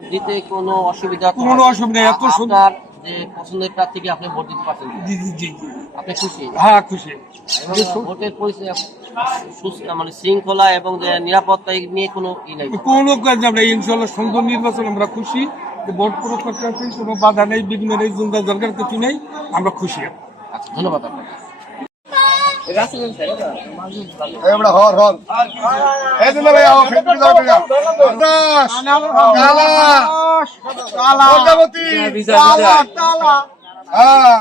দিতে কোনো অসুবিধা কোনো অসুবিধা এত সুন্দর- যে পছন্দের প্রার্থীকে আপনি ভোট দিতে পারছেন জি জি জি জি। আপনি খুশি? হ্যাঁ খুশি। ভোটের পরিচয় মানে শৃঙ্খলা এবং যে নিরাপত্তা নিয়ে কোনো ই নাই। কোনো কাজ আমরা ইনশাল্লাহ সুন্দর নির্বাচন আমরা খুশি। ভোট প্রয়োগ করতে কোনো বাধা নেই বিঘ্ন নেই জুন্দা দরকার কিছু নেই আমরা খুশি। আচ্ছা ধন্যবাদ আপনাকে। এবারে হর হর। এই দিলে ভাই আও ফেটে যাও ভাই কালা কালা প্রজাপতি কালা কালা হ্যাঁ।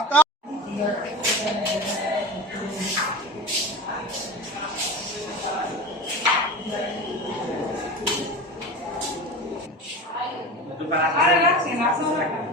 হ্যাঁ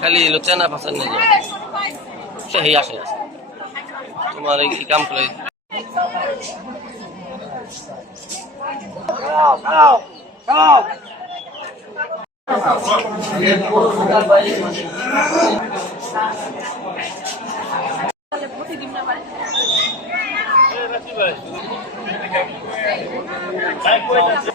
খালি এলো চেনা ফাঁসার নেই সেই আসে। তোমার এই কাম করে? with us.